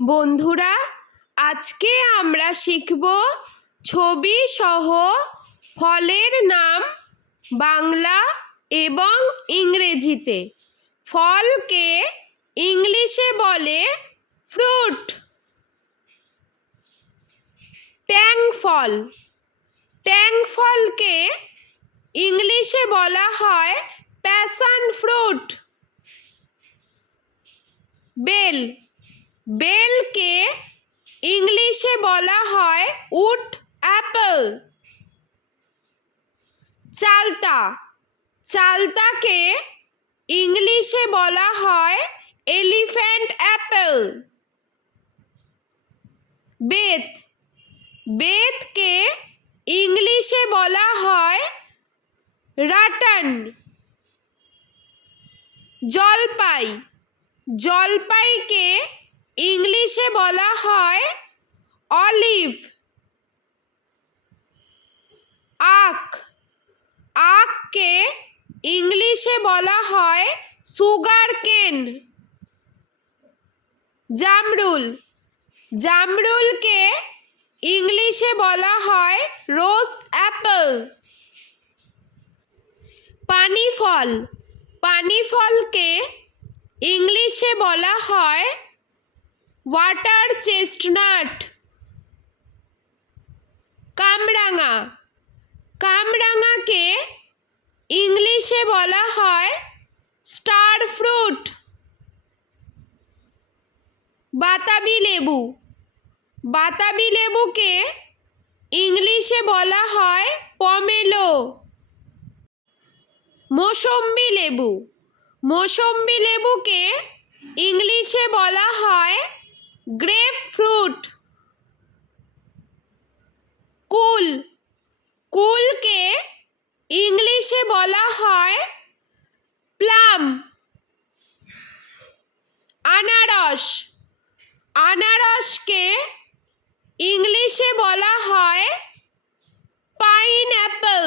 বন্ধুরা, আজকে আমরা শিখব ছবি সহ ফলের নাম বাংলা এবং ইংরেজিতে। ফলকে ইংলিশে বলে ফ্রুট। ট্যাং ফল, ট্যাং ফলকে ইংলিশে বলা হয় প্যাশন ফ্রুট। বেল, বেলকে ইংলিশে বলা হয় উড অ্যাপল। চালতা, চালতাকে ইংলিশে বলা হয় এলিফ্যান্ট অ্যাপল। বেত, বেতকে ইংলিশে বলা হয় রাটান। জলপাই, জলপাইকে ইংলিশে বলা হয় অলিভ। আখ, আখকে ইংলিশে বলা হয় সুগার কেন। জামরুল, জামরুলকে ইংলিশে বলা হয় রোজ অ্যাপল। পানি ফল, পানি ফলকে ইংলিশে বলা হয় ওয়াটার চেস্টনাট। কামরাঙা, কামরাঙাকে ইংলিশে বলা হয় স্টার ফ্রুট। বাতাবি লেবু, বাতাবি লেবুকে ইংলিশে বলা হয় পমেলো। মৌসম্বি লেবু, মৌসম্বি লেবুকে ইংলিশে বলা হয় গ্রেপ ফ্রুট। কুল, কুলকে ইংলিশে বলা হয় প্লাম। আনারস, আনারসকে ইংলিশে বলা হয় পাইনঅ্যাপল।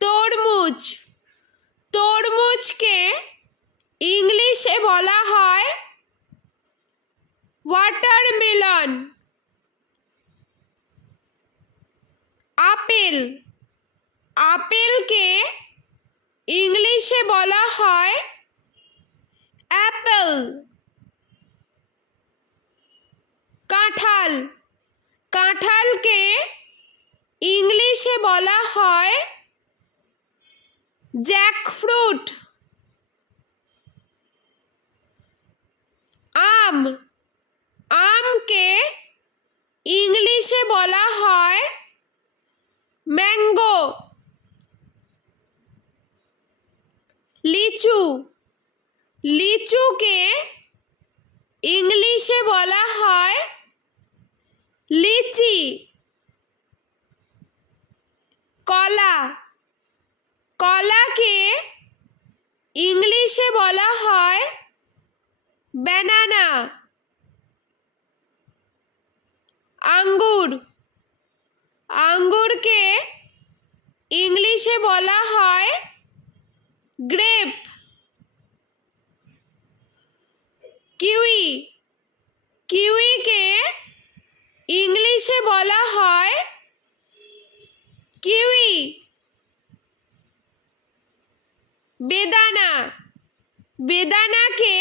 তরমুজ, তরমুজকে ইংলিশে বলা হয় ওয়াটারমেলন। আপেল, আপেলকে ইংলিশে বলা হয় অ্যাপল। কাঁঠাল, কাঁঠালকে ইংলিশে বলা হয় জ্যাকফ্রুট। আম, আমকে ইংলিশে বলা হয় ম্যাঙ্গো। লিচু, লিচুকে ইংলিশে বলা হয় লিচি। কলা, কলাকে ইংলিশে বলা হয় ব্যানানা। আঙ্গুর, আঙ্গুরকে ইংলিশে বলা হয় গ্রেপ। কিউই, কিউইকে ইংলিশে বলা হয় কিউই। বেদানা, বেদানাকে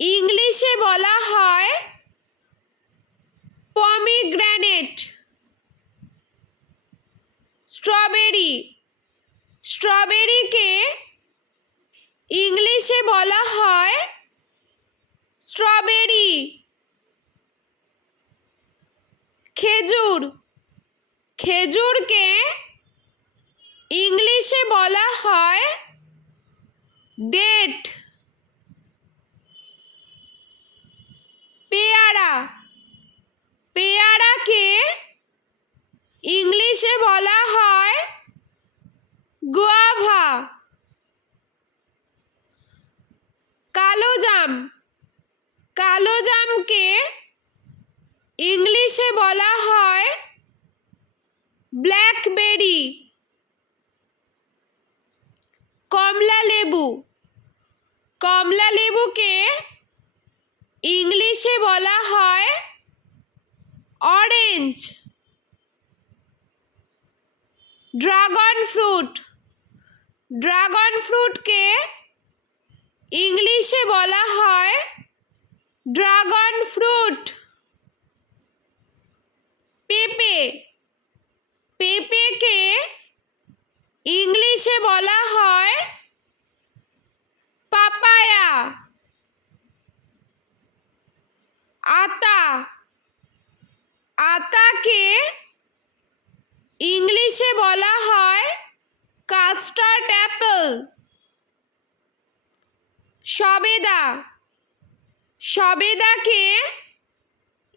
ইংলিশে বলা হয় পমিগ্রেনেট। স্ট্রবেরি, স্ট্রবেরিকে ইংলিশে বলা হয় স্ট্রবেরি। খেজুর, খেজুরকে ইংলিশে বলা হয় ডেট। পেয়ারা, পেয়ারাকে ইংলিশে বলা হয় গুয়াভা। কালোজাম, কালোজামকে ইংলিশে বলা হয় কমলা লেবুকে ইংলিশে বলা হয় অরেঞ্জ। ড্রাগন ফ্রুট, ড্রাগন ফ্রুটকে ইংলিশে বলা হয় ড্রাগন ফ্রুট। পেঁপে, পেঁপেকে ইংলিশে বলা হয় পাপায়া। আতা, আতাকে ইংলিশে বলা হয় কাস্টার্ড অ্যাপেল। সবেদা, সবেদাকে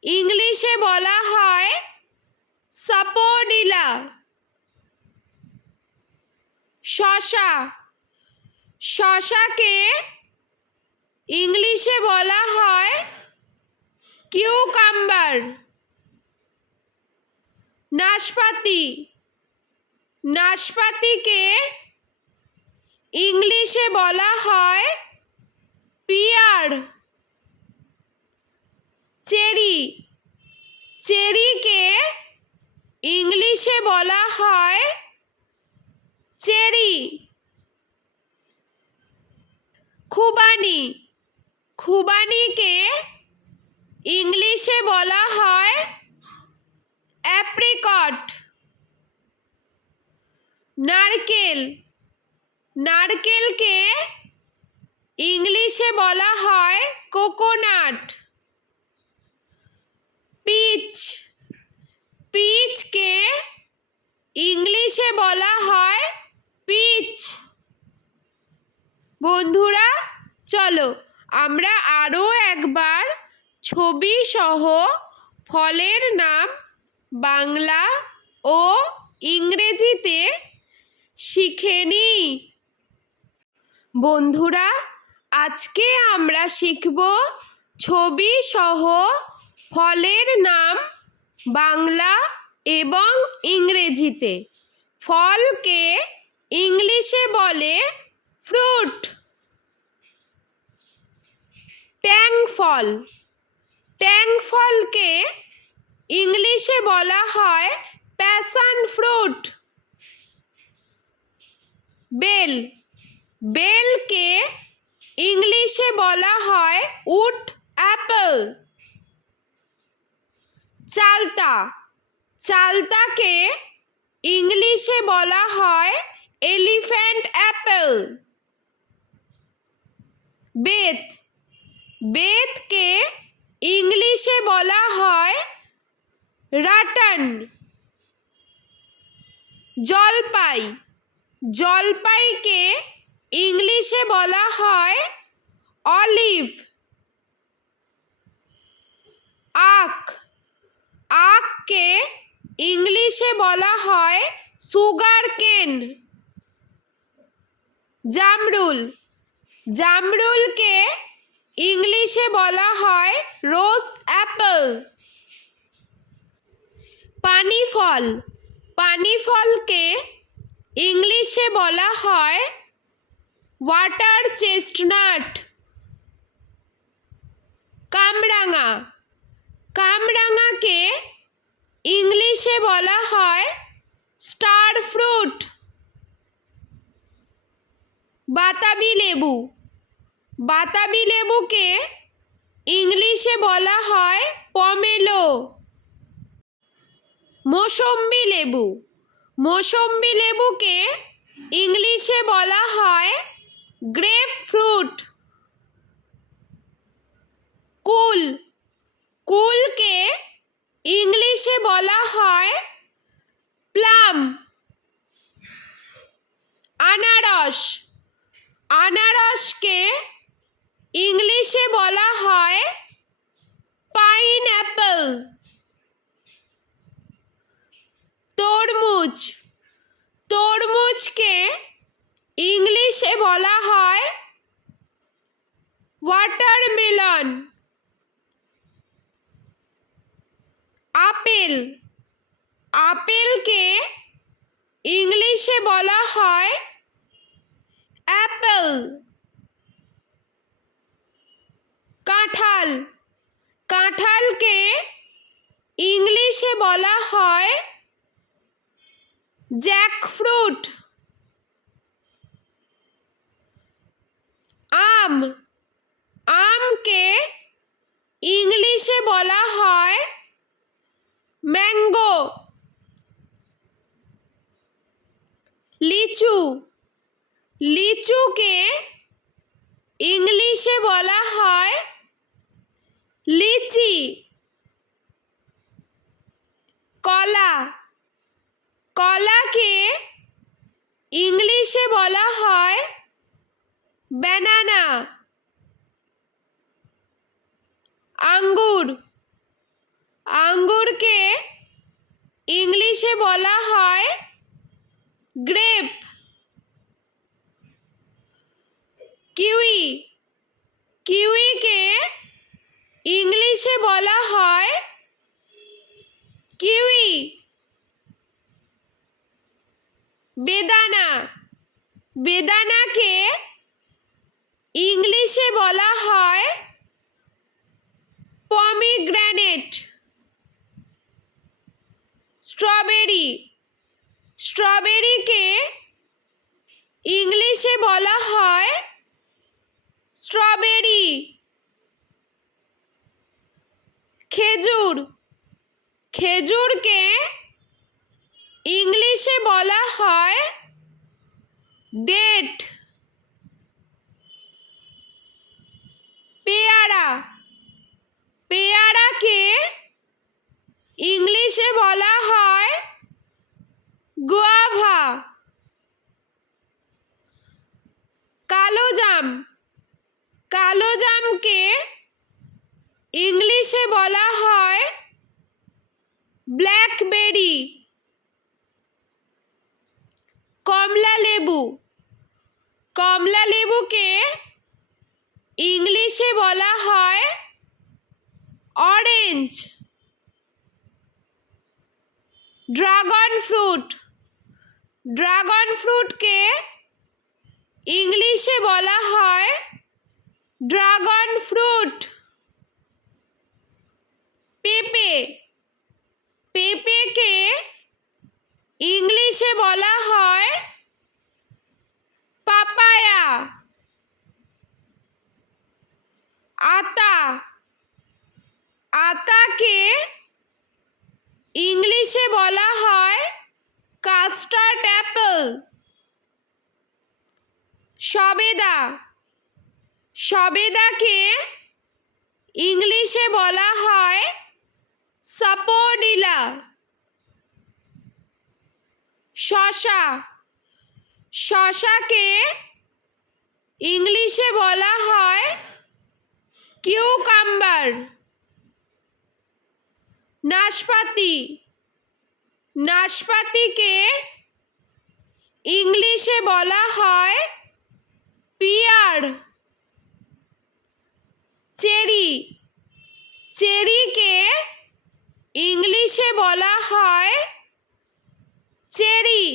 ইংলিশে বলা হয় সাপোডিলা। শসা, শসাকে ইংলিশে বলা হয় কিউকাম্বার। নাশপাতি, নাশপাতিকে ইংলিশে বলা হয় পিয়ার। চেরি, চেরিকে ইংলিশে বলা হয় চেরি। খুবানি, খুবানিকে ইংলিশে বলা হয় অ্যাপ্রিকট। নারকেল, নারকেলকে ইংলিশে বলা হয় কোকোনাট। পিচ, পিচকে ইংলিশে বলা হয় পিচ। বন্ধুরা চলো আমরা আরও একবার ছবি সহ ফলের নাম বাংলা ও ইংরেজিতে শিখে নিই। বন্ধুরা আজকে আমরা শিখব ছবি সহ ফলের নাম বাংলা এবং ইংরেজিতে। ফলকে ইংলিশে বলে ফ্রুট। ট্যাং ফল, ট্যাং ফলকে ইংলিশে বলা হয় প্যাশন ফ্রুট। বেল, বেলকে ইংলিশে বলা হয় উড অ্যাপেল। চালতা, চালতাকে ইংলিশে বলা হয় এলিফ্যান্ট অ্যাপেল। বেত, বেতকে ইংলিশে বলা হয় রাটান। জলপাই, জলপাইকে ইংলিশে বলা হয় অলিভ। আখ, আখকে ইংলিশে বলা হয় সুগার কেন। জামরুল, জামরুলকে ইংলিশে বলা হয় রোজ অ্যাপেল। পানি ফল, পানি ফলকে ইংলিশে বলা হয় ওয়াটার চেস্টনাট। কামরাঙা, কামরাঙাকে ইংলিশে বলা হয় স্টার ফ্রুট। বাতাবি লেবু, বাতাবি লেবুকে ইংলিশে বলা হয় পমেলো। মৌসম্বি লেবু, মৌসম্বি লেবুকে ইংলিশে বলা হয় গ্রেপ ফ্রুট। কুল, কুলকে ইংলিশে বলা হয় প্লাম। আনারস, আনারসকে ইংলিশে বলা হয় পাইনঅ্যাপল। তরমুজ, তরমুজকে ইংলিশে বলা হয় ওয়াটারমেলন। আপেল, আপেলকে ইংলিশে বলা হয় অ্যাপেল। কাঁঠাল কাঁঠালকে ইংলিশে বলা হয় জ্যাকফ্রুট। আম আমকে ইংলিশে বলা হয় ম্যাঙ্গো। লিচু লিচুকে ইংলিশে বলা হয় লিচি। কলা কলাকে ইংলিশে বলা হয় ব্যানানা। আঙ্গুর আঙ্গুরকে ইংলিশে বলা হয় গ্রেপ। কিউই কিউইকে ইংলিশে বলা হয় কিউই। বেদানা বেদানাকে ইংলিশে বলা হয় পমিগ্রেনেট। স্ট্রবেরি স্ট্রবেরিকে ইংলিশে বলা হয় স্ট্রবেরি। খেজুর খেজুরকে ইংলিশে বলা হয় ডেট। পেয়ারা পেয়ারাকে ইংলিশে বলা হয় গুয়াভা। কালোজাম কালোজামকে ইংলিশে বলা হয় ব্ল্যাকবেরি। কমলালেবু কমলালেবুকে ইংলিশে বলা হয় অরেঞ্জ। ড্রাগন ফ্রুটকে ইংলিশে বলা হয় ড্রাগন ফ্রুট। পেঁপেকে ইংলিশে বলা হয় পাপায়া। আতাকে ইংলিশে বলা হয় কাস্টার্ড অ্যাপল। সবেদাকে ইংলিশে বলা হয় সাপোডিলা। শসাকে ইংলিশে বলা হয় কিউকাম্বার। নাশপাতিকে ইংলিশে বলা হয় পিয়ার। চেরিকে ইংলিশে বলা হয় চেরি।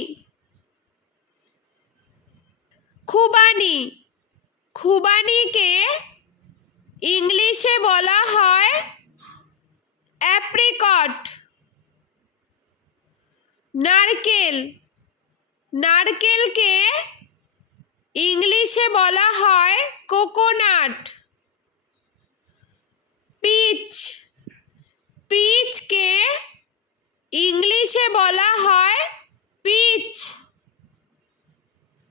খুবানিকে ইংলিশে বলা হয় অ্যাপ্রিকট। নারকেলকে ইংলিশে বলা হয় কোকোনাট। পিচকে ইংলিশে বলা হয় পিচ।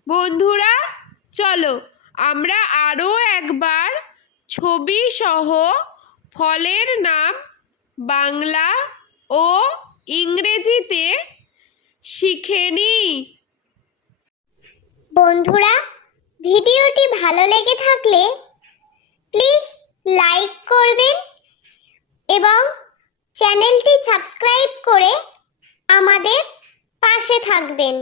বন্ধুরা চলো আমরা আরও একবার ছবি সহ ফলের নাম বাংলা ও ইংরেজিতে শিখে নিই। বন্ধুরা ভিডিওটি ভালো লেগে থাকলে প্লিজ লাইক করবেন এবং চ্যানেলটি সাবস্ক্রাইব করে আমাদের পাশে থাকবেন।